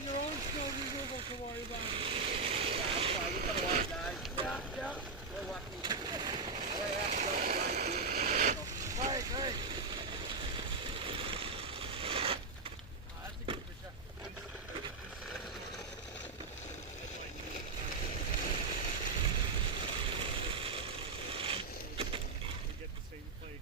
got your own snow removal to worry about. Yeah, I'm sorry. We got a lot of guys. Yeah. We're lucky. I have to go to blind team. Right. That's a good picture. We get the same play.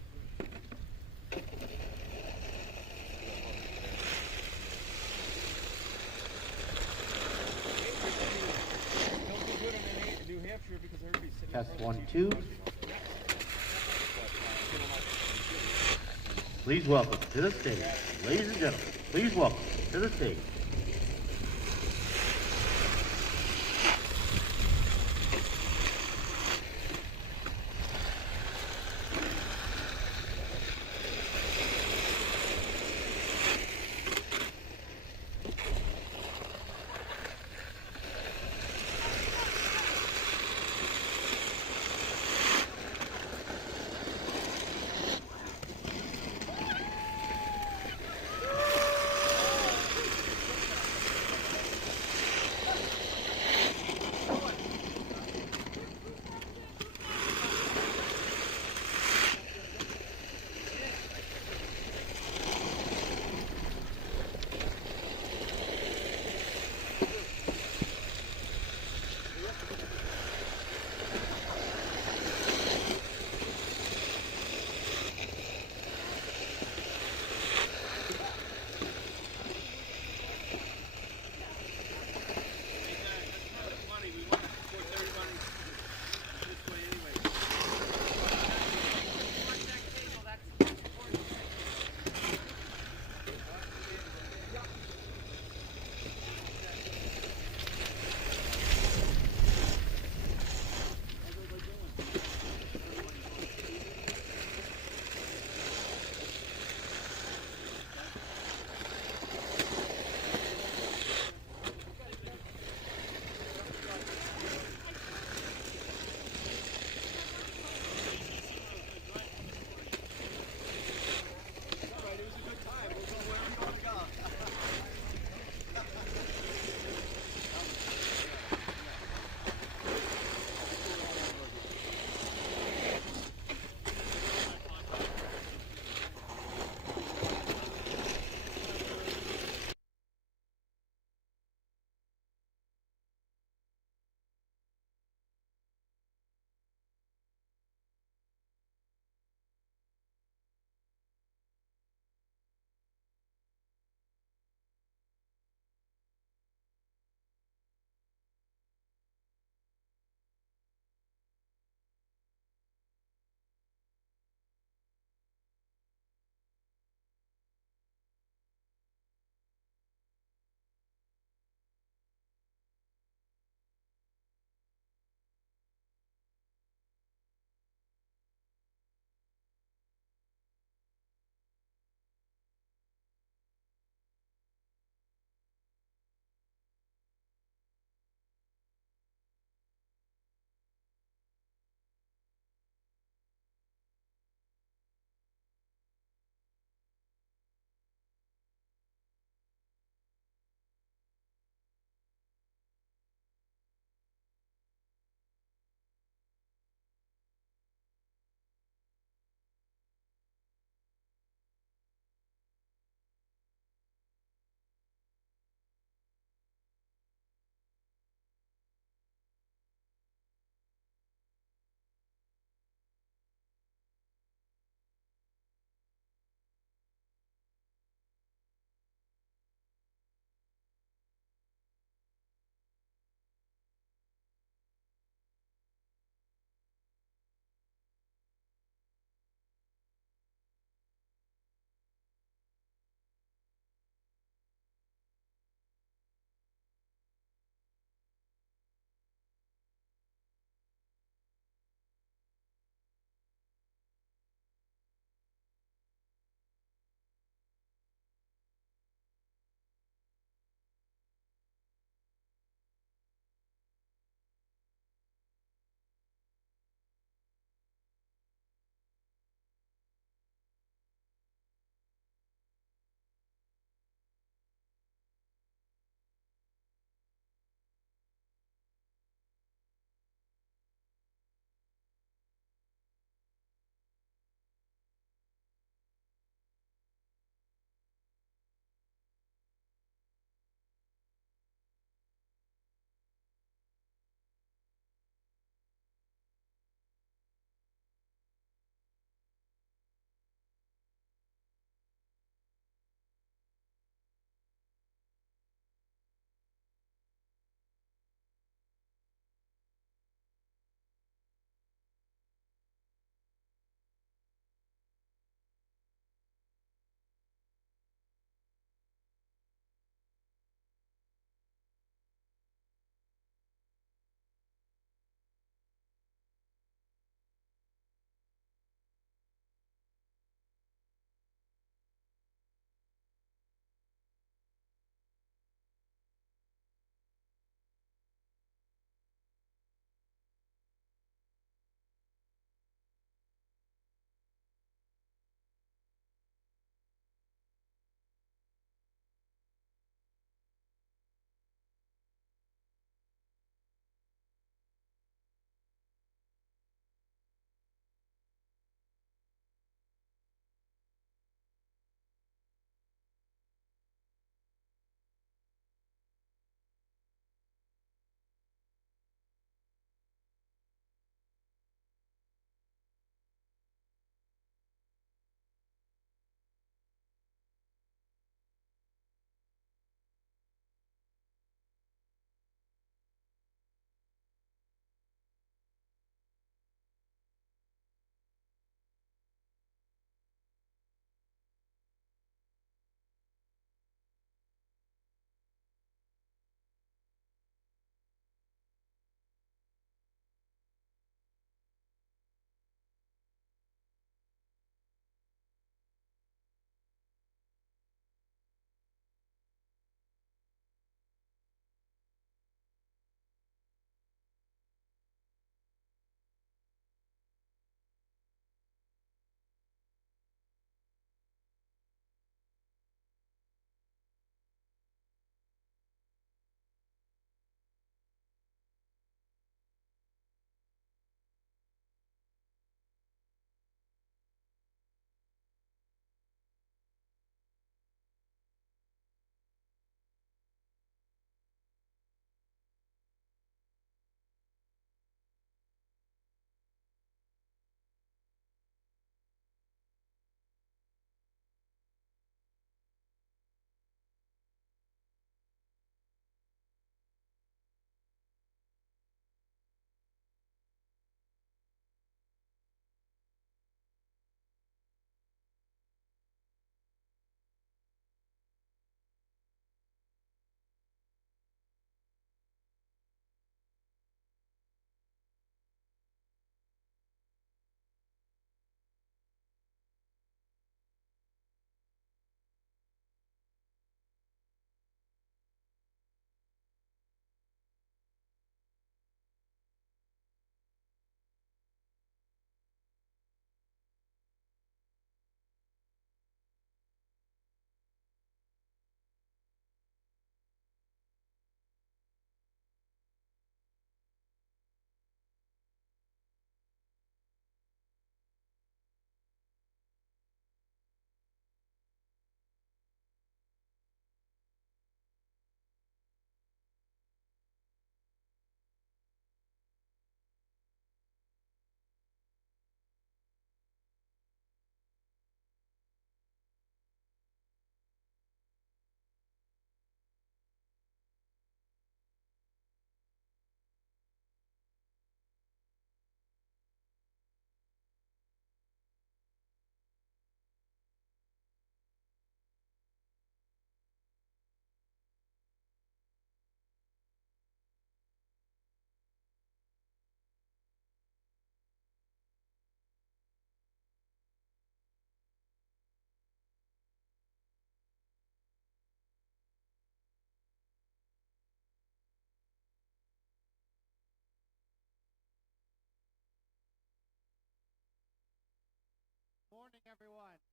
Don't do good in New Hampshire because everybody's sitting. Test 1, 2. Please welcome to the stage, ladies and gentlemen, please welcome to the stage.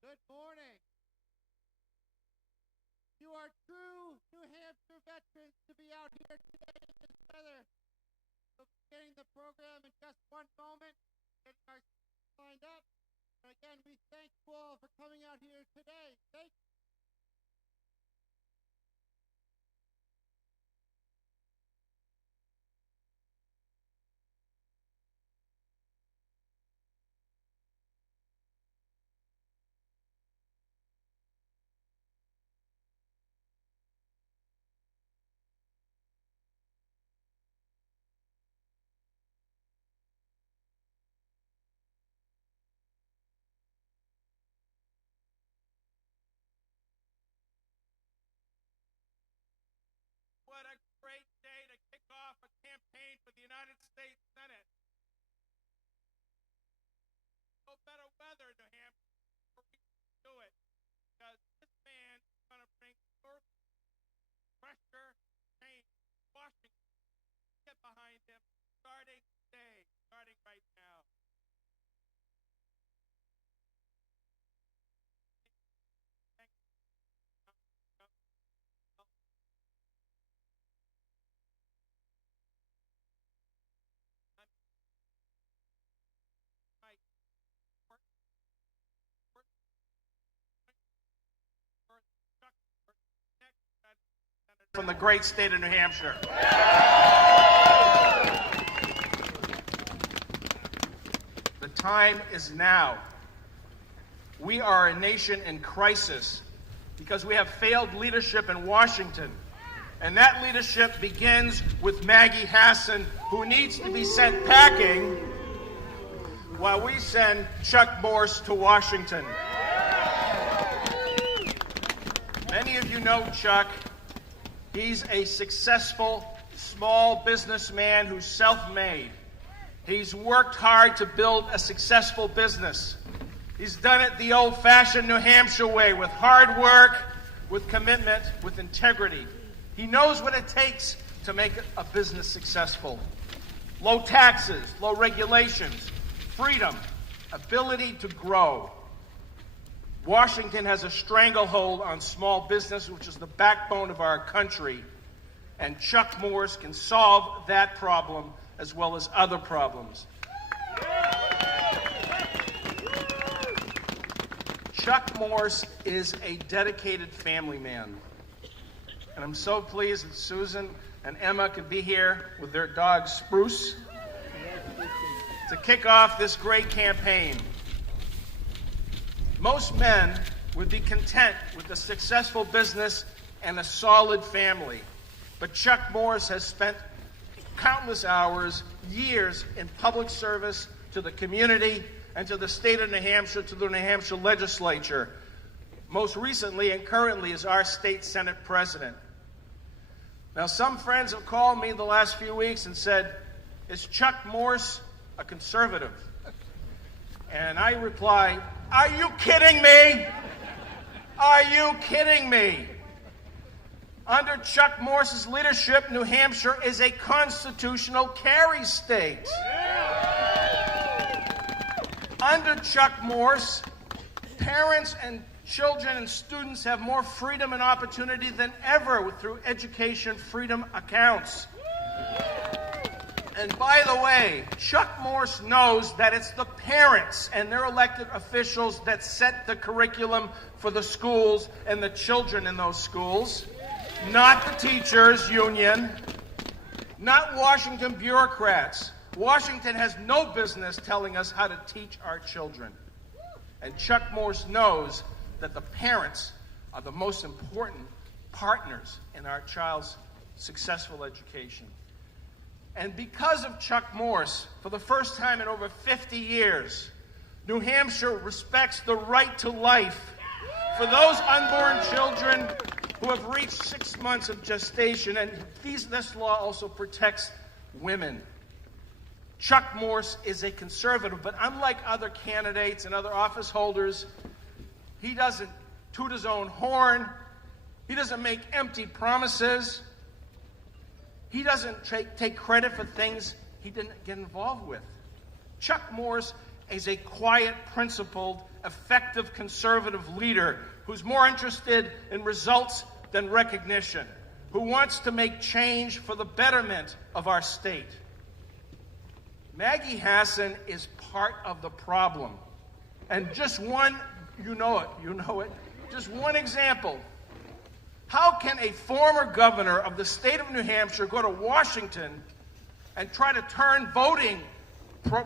Good morning. You are true New Hampshire veterans to be out here today in this weather. We'll be beginning the program in just one moment, getting our lined up. And again, we thank you all for coming out here today. Thank you. What a great day to kick off a campaign for the United States Senate. No better weather, New Hampshire, for we can do it. Because this man is going to bring more pressure, change, Washington. Get behind him, starting today, starting right now. From the great state of New Hampshire. The time is now. We are a nation in crisis because we have failed leadership in Washington. And that leadership begins with Maggie Hassan, who needs to be sent packing while we send Chuck Morse to Washington. Many of you know Chuck. He's a successful small businessman who's self-made. He's worked hard to build a successful business. He's done it the old-fashioned New Hampshire way, with hard work, with commitment, with integrity. He knows what it takes to make a business successful. Low taxes, low regulations, freedom, ability to grow. Washington has a stranglehold on small business, which is the backbone of our country. And Chuck Morse can solve that problem as well as other problems. Chuck Morse is a dedicated family man. And I'm so pleased that Susan and Emma could be here with their dog Spruce to kick off this great campaign. Most men would be content with a successful business and a solid family. But Chuck Morse has spent countless hours, years in public service to the community and to the state of New Hampshire, to the New Hampshire legislature. Most recently and currently is our state Senate president. Now, some friends have called me the last few weeks and said, is Chuck Morse a conservative? And I reply, are you kidding me? Are you kidding me? Under Chuck Morse's leadership, New Hampshire is a constitutional carry state. Under Chuck Morse, parents and children and students have more freedom and opportunity than ever through education freedom accounts. And by the way, Chuck Morse knows that it's the parents and their elected officials that set the curriculum for the schools and the children in those schools, not the teachers' union, not Washington bureaucrats. Washington has no business telling us how to teach our children. And Chuck Morse knows that the parents are the most important partners in our child's successful education. And because of Chuck Morse, for the first time in over 50 years, New Hampshire respects the right to life for those unborn children who have reached 6 months of gestation. And this law also protects women. Chuck Morse is a conservative, but unlike other candidates and other office holders, he doesn't toot his own horn. He doesn't make empty promises. He doesn't take credit for things he didn't get involved with. Chuck Morse is a quiet, principled, effective conservative leader who's more interested in results than recognition, who wants to make change for the betterment of our state. Maggie Hassan is part of the problem. And just one, you know it, just one example. How can a former governor of the state of New Hampshire go to Washington and try to turn voting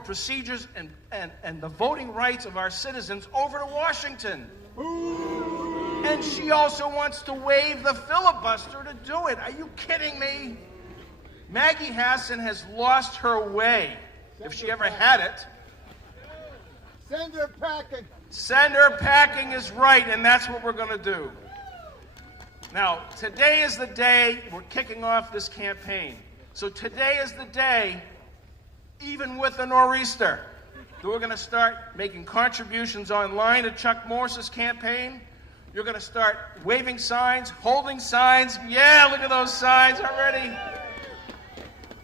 procedures and the voting rights of our citizens over to Washington? And she also wants to waive the filibuster to do it. Are you kidding me? Maggie Hassan has lost her way, if she ever had it. Send her packing. Send her packing is right, and that's what we're going to do. Now, today is the day we're kicking off this campaign. So today is the day, even with the nor'easter, that we're going to start making contributions online to Chuck Morse's campaign. You're going to start waving signs, holding signs. Yeah, look at those signs already.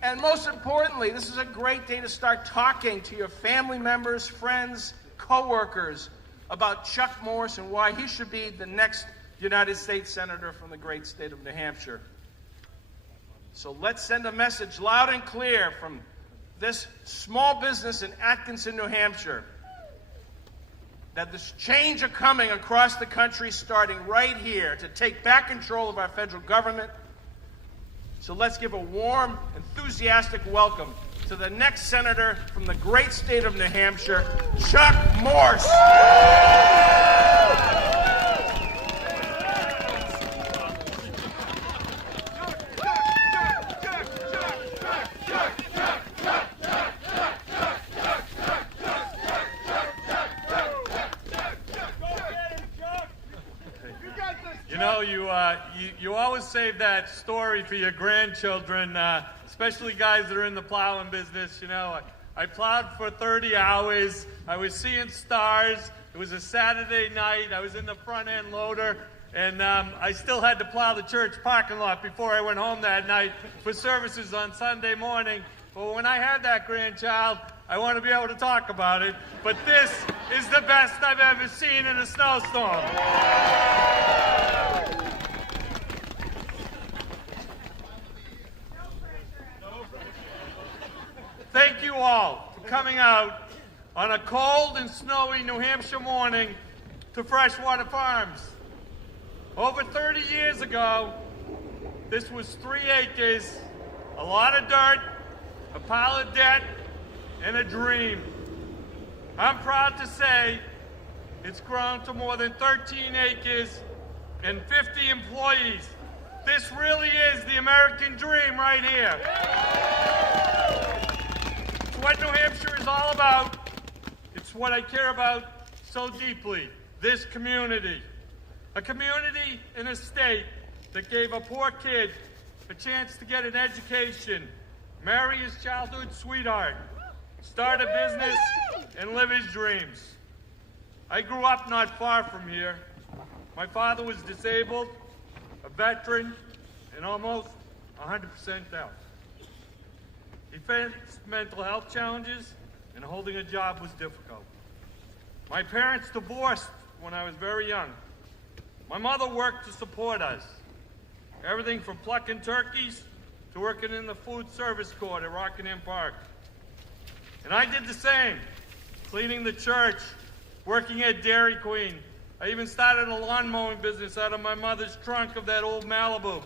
And most importantly, this is a great day to start talking to your family members, friends, co-workers about Chuck Morse and why he should be the next United States Senator from the great state of New Hampshire. So let's send a message loud and clear from this small business in Atkinson, New Hampshire, that this change are coming across the country starting right here to take back control of our federal government. So let's give a warm, enthusiastic welcome to the next senator from the great state of New Hampshire, Chuck Morse. You know, you always save that story for your grandchildren, especially guys that are in the plowing business. You know, I plowed for 30 hours. I was seeing stars. It was a Saturday night. I was in the front end loader, and I still had to plow the church parking lot before I went home that night for services on Sunday morning. But when I had that grandchild, I want to be able to talk about it. But this is the best I've ever seen in a snowstorm. Thank you all for coming out on a cold and snowy New Hampshire morning to Freshwater Farms. Over 30 years ago, this was 3 acres, a lot of dirt, a pile of debt, and a dream. I'm proud to say it's grown to more than 13 acres and 50 employees. This really is the American dream right here. It's what New Hampshire is all about. It's what I care about so deeply, this community. A community in a state that gave a poor kid a chance to get an education, marry his childhood sweetheart, start a business, and live his dreams. I grew up not far from here. My father was disabled, a veteran, and almost 100% deaf. He faced mental health challenges, and holding a job was difficult. My parents divorced when I was very young. My mother worked to support us. Everything from plucking turkeys to working in the food service court at Rockingham Park. And I did the same, cleaning the church, working at Dairy Queen. I even started a lawn mowing business out of my mother's trunk of that old Malibu.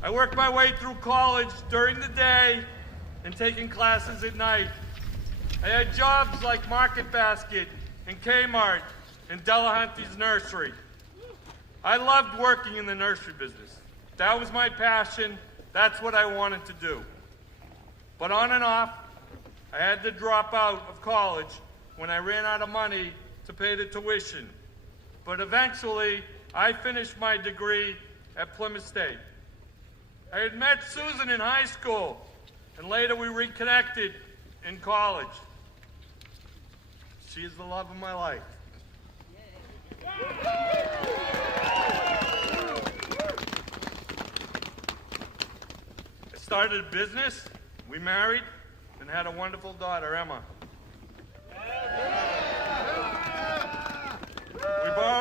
I worked my way through college during the day and taking classes at night. I had jobs like Market Basket and Kmart and Delahunty's Nursery. I loved working in the nursery business. That was my passion. That's what I wanted to do. But on and off, I had to drop out of college when I ran out of money to pay the tuition. But eventually, I finished my degree at Plymouth State. I had met Susan in high school, and later we reconnected in college. She is the love of my life. I started a business, we married, and had a wonderful daughter, Emma.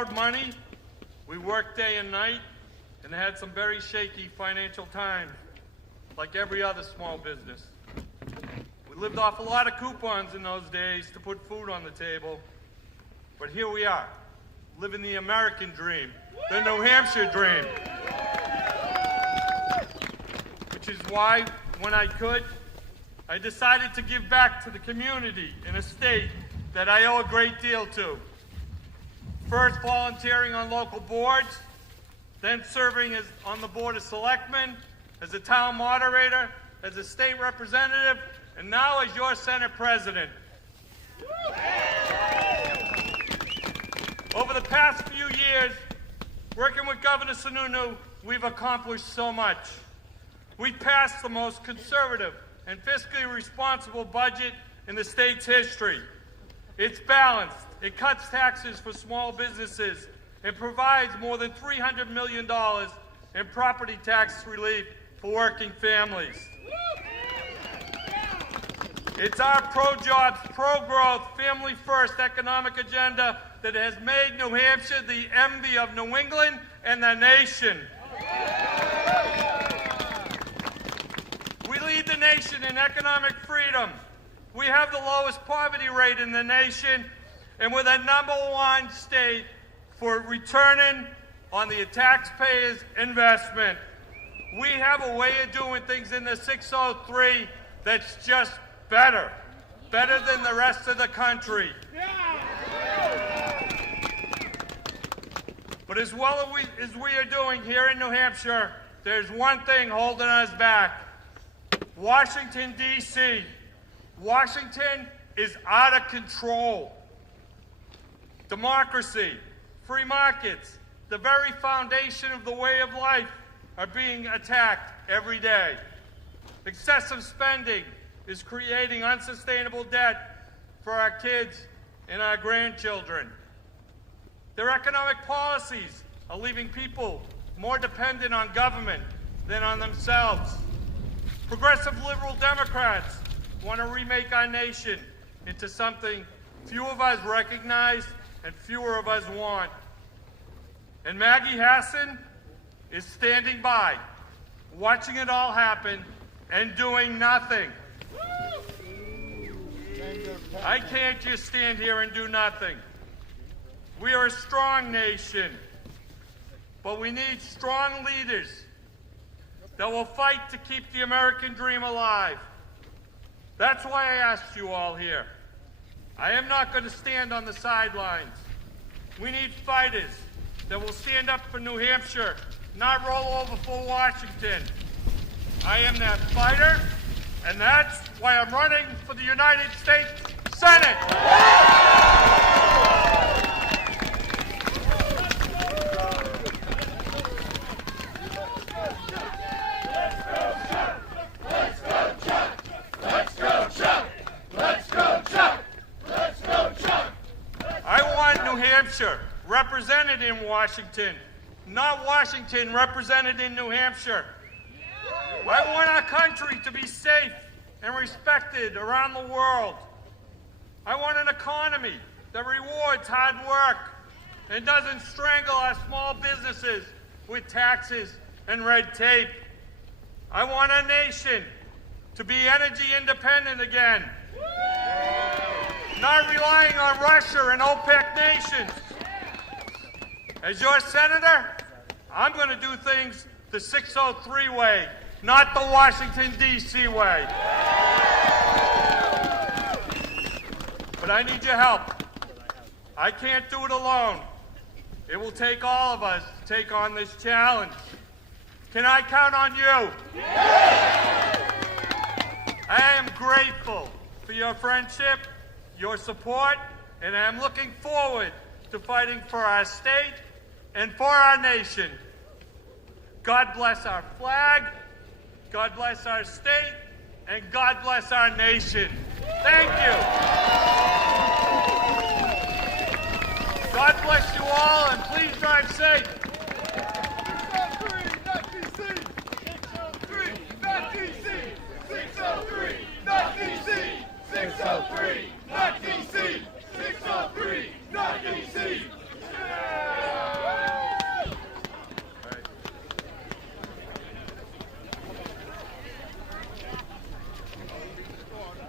of money. We worked day and night and had some very shaky financial times, like every other small business. We lived off a lot of coupons in those days to put food on the table. But here we are, living the American dream, the New Hampshire dream. Which is why, when I could, I decided to give back to the community in a state that I owe a great deal to. First volunteering on local boards, then serving on the Board of Selectmen, as a town moderator, as a state representative, and now as your Senate President. Over the past few years, working with Governor Sununu, we've accomplished so much. We've passed the most conservative and fiscally responsible budget in the state's history. It's balanced, it cuts taxes for small businesses, and provides more than $300 million in property tax relief for working families. It's our pro-jobs, pro-growth, family-first economic agenda that has made New Hampshire the envy of New England and the nation. We lead the nation in economic freedom. We have the lowest poverty rate in the nation, and we're the #1 state for returning on the taxpayers' investment. We have a way of doing things in the 603 that's just better than the rest of the country. But as well as we are doing here in New Hampshire, there's one thing holding us back. Washington, D.C. Washington is out of control. Democracy, free markets, the very foundation of the way of life are being attacked every day. Excessive spending is creating unsustainable debt for our kids and our grandchildren. Their economic policies are leaving people more dependent on government than on themselves. Progressive liberal Democrats want to remake our nation into something few of us recognize and fewer of us want. And Maggie Hassan is standing by, watching it all happen and doing nothing. I can't just stand here and do nothing. We are a strong nation, but we need strong leaders that will fight to keep the American dream alive. That's why I asked you all here. I am not going to stand on the sidelines. We need fighters that will stand up for New Hampshire, not roll over for Washington. I am that fighter, and that's why I'm running for the United States Senate. Represented in Washington, not Washington represented in New Hampshire. I want our country to be safe and respected around the world. I want an economy that rewards hard work and doesn't strangle our small businesses with taxes and red tape. I want a nation to be energy independent again, not relying on Russia and OPEC nations. As your senator, I'm going to do things the 603 way, not the Washington, D.C. way. But I need your help. I can't do it alone. It will take all of us to take on this challenge. Can I count on you? I am grateful for your friendship, your support, and I am looking forward to fighting for our state and for our nation. God bless our flag, God bless our state, and God bless our nation. Thank you. God bless you all, and please drive safe. 603, not DC. 603, not DC. 603, not DC. 603, not DC. 603, not DC.